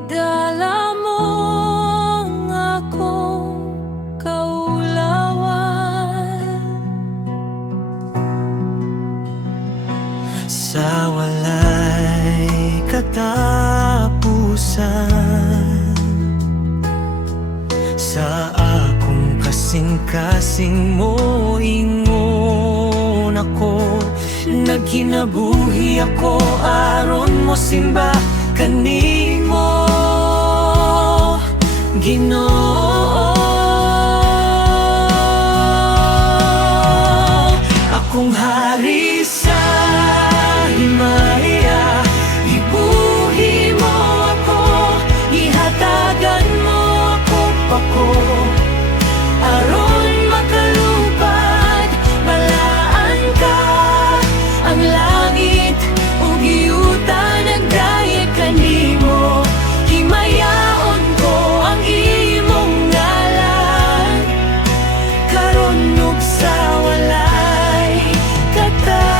Idala mo ang akong kaulawan sa walay katapusan, sa akong kasing-kasing mo ingon ako. Nagkinabuhi ako aron mo simba kanimo, Ginoo. Akong hari sa himaya, ibuhi mo ako, ihatagan mo ako pako, aron makalupad, balaan ka ang langit ug yuta nagdaye kanimo. Himayaon ko ang imong ngalan karon ug sa walay katapusan.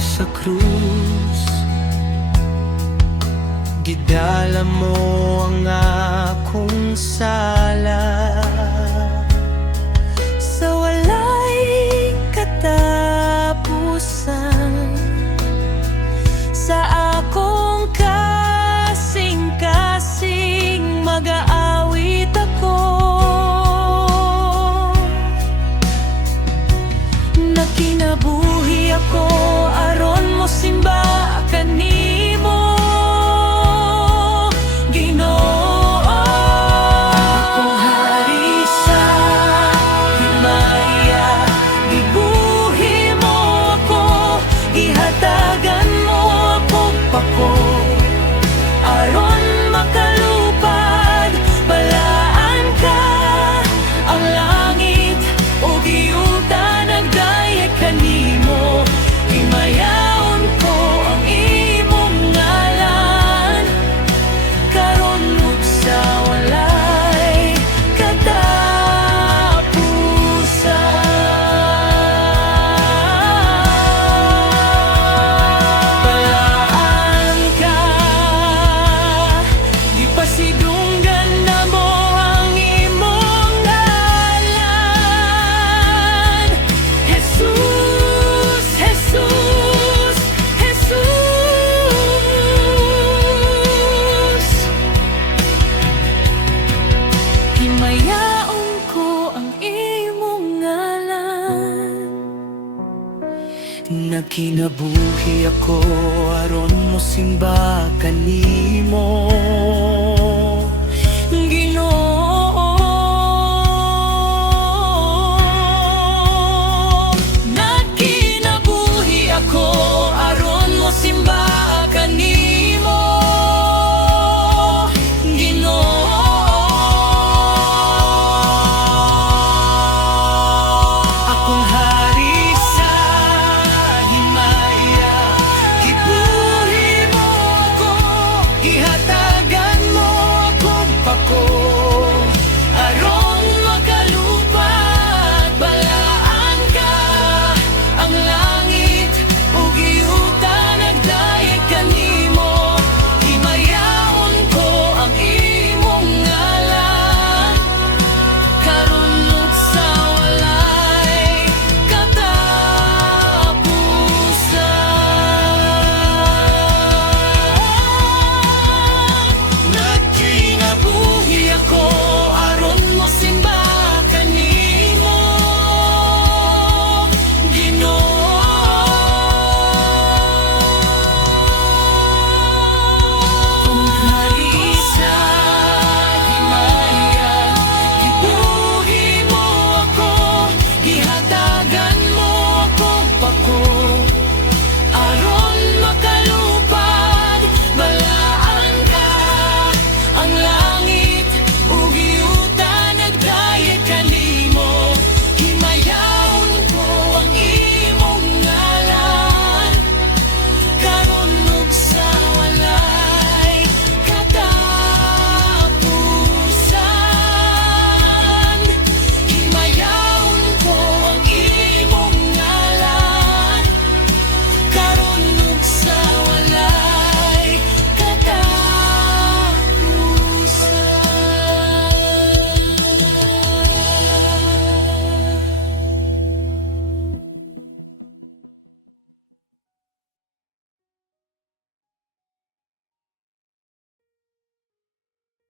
Sa krus gidala mo ang akong sala, sa walay katapusan, sa akong kasing-kasing mag-aawit ako. Nakinabuhi ako aron mo simba kanimo, Ginoo. Akong hari sa himaya, ibuhi mo ako, ihatagan mo ako pako, aron makalupad, balaan ka ang langit ug yuta nagdaye kanimo. Himayaon ko ang imong ngalan karon ug sa walay katapusan. Balaan ka, di pasidunggan na mo ang imong ngalan. Jesus, Jesus, Jesus. Himayaon ko ang imong ngalan. Nagkinabuhi ako aron mo simba kanimo.